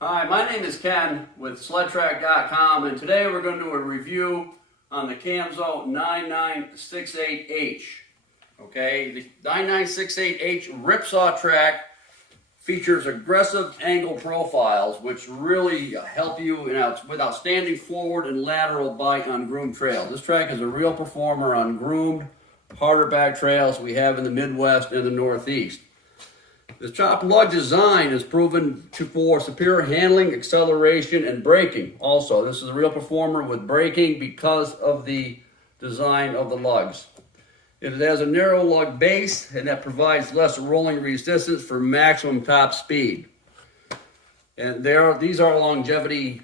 Hi, my name is Ken with SledTrack.com, and today we're going to do a review on the Camso 9968H. Okay, the 9968H Ripsaw track features aggressive angle profiles which really help you with outstanding forward and lateral bite on groomed trails. This track is a real performer on groomed, harder back trails we have in the Midwest and the Northeast. The chopped lug design is proven for superior handling, acceleration, and braking. Also, this is a real performer with braking because of the design of the lugs. It has a narrow lug base, and that provides less rolling resistance for maximum top speed. And these are longevity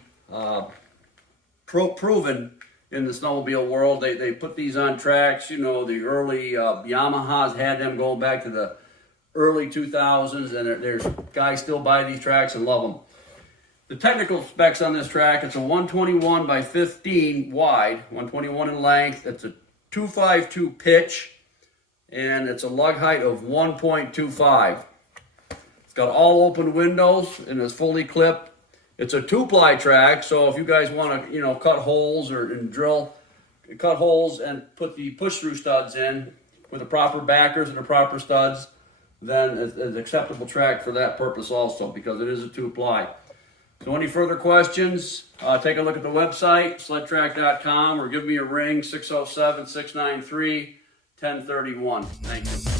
proven in the snowmobile world. They put these on tracks. You know, the early Yamahas had them going back to the early 2000s, and there's guys still buy these tracks and love them. The technical specs on this track, it's a 121 by 15 wide, 121 in length. It's a 252 pitch, and it's a lug height of 1.25. It's got all open windows and it's fully clipped. It's a 2-ply track, so if you guys want to, cut holes cut holes and put the push-through studs in with the proper backers and the proper studs, then it's an acceptable track for that purpose also, because it is a 2-ply. So any further questions, take a look at the website, SledTrack.com, or give me a ring, 607-693-1031. Thank you.